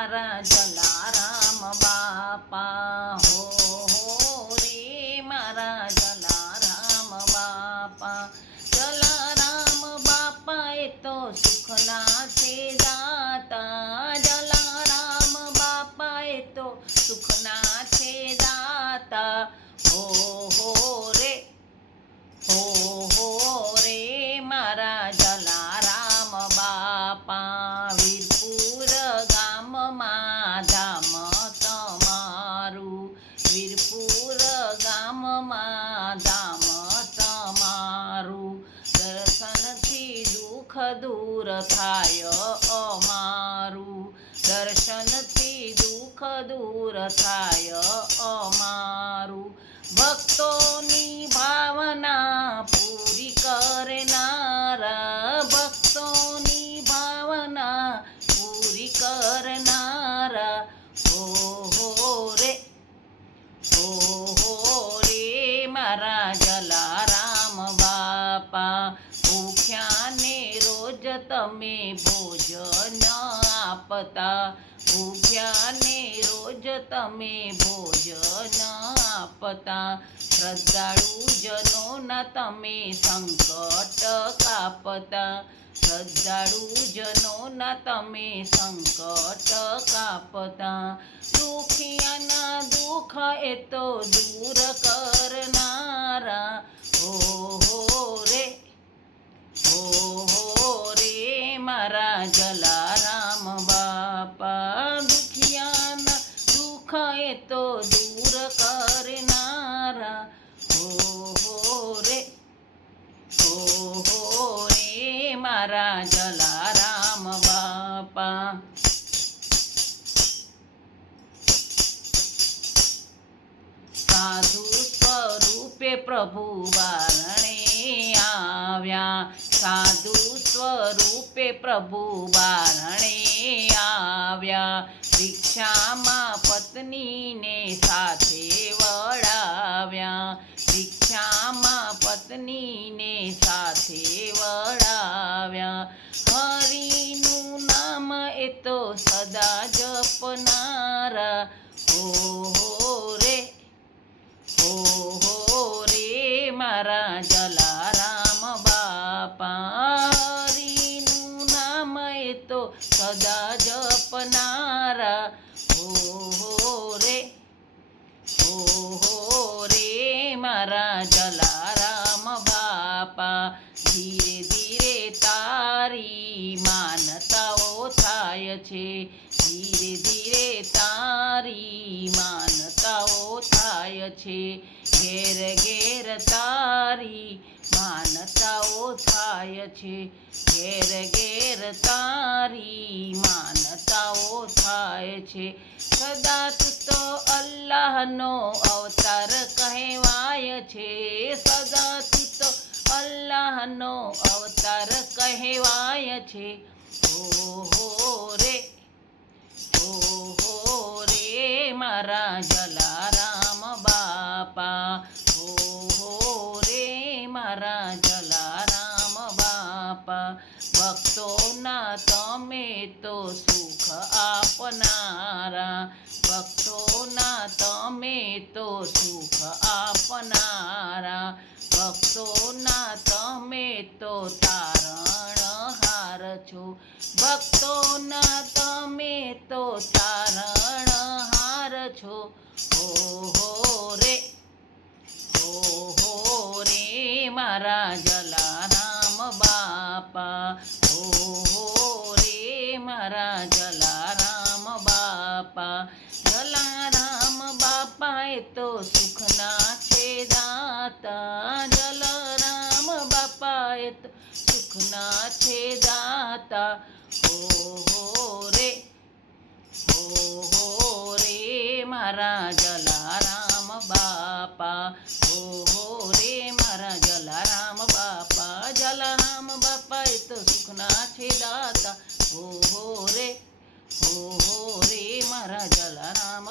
મારા જલારામ બાપા હો રે મારા જલારામ બાપા. જલારામ બાપા એ તો સુખના છે દાતા. જલારામ બાપા એ તો સુખના છે દાતા. હો રે મારા જલારામ બાપા. વીરપુર ગામમાં ધામ તમારું. વીરપુર ગામમાં ધામ તમારું. દર્શનથી દુઃખ દૂર થાય અમારું. દર્શનથી દુઃખ દૂર થાય અમારું. ભક્તોની ભાવના પૂરી કરનારા. ભક્તોની ભાવના પૂરી કરનારા. હો રે મારા જલારામ બાપા. ભૂખ્યાને રોજ તમે ભોજન આપતા. ભૂખ્યાને રોજ તમે ભોજન આપતા. શ્રદ્ધાળુ જનોના તમે સંકટ કાપતા. શ્રદ્ધાળુ જનોના તમે સંકટ કાપતા. દુખિયાના દુઃખ એ તો દૂર કરનારા. હો રે મારા જલારામ બાપા. દુખિયાના દુઃખ એ તો દૂર કરનારા. હો રે મારા જલારામ બાપા. સાધુ સ્વરૂપે પ્રભુ બારણે આવ્યા. સાધુ સ્વરૂપે પ્રભુ બારણે આવ્યા. ભિક્ષામાં પત્નીને સાથે વળાવ્યા. ભિક્ષામાં પત્નીને સાથે વળાવ્યા. હરિનું નામ એ તો સદા જપનારા. હો રે મારા જલારામ બાપા. હરિનું નામ એ તો સદા જપનારા. હો રે મારા જલારામ બાપા. ધીરે ધીરે તારી માનતાઓ થાય છે. ધીરે ધીરે તારી માનતાઓ થાય છે. ઘેર ઘેર તારી માનતાઓ થાય છે. ઘેર ઘેર તારી માનતાઓ થાય છે. સદા તું તો અલ્લાહનો અવતાર કહેવાય છે. સદા તું તો અલ્લાહનો અવતાર કહેવાય છે. હો રે મારા જલારામ બાપા. હો રે મારા જલારામ બાપા. ભક્તોના તમે તો સુખ આપનારા. ભક્તોના તમે તો સુખ આપનારા. ભક્તોના તમે તો તારણહાર છો. ભક્તોના તમે તો તારણહાર છો. હો રે મારા જલારામ બાપા. હો રે મારા જલારામ બાપા. જલારામ બાપા એ તો સુખના છે દાતા. જલારામ બાપા એ તો સુખના છે દાતા. હો રે મારા જલારામ બાપા. હો રે મારા જલારામ બાપા. જલારામ બાપા એ તો સુખના છે દાતા. હો રે મારા જલારામ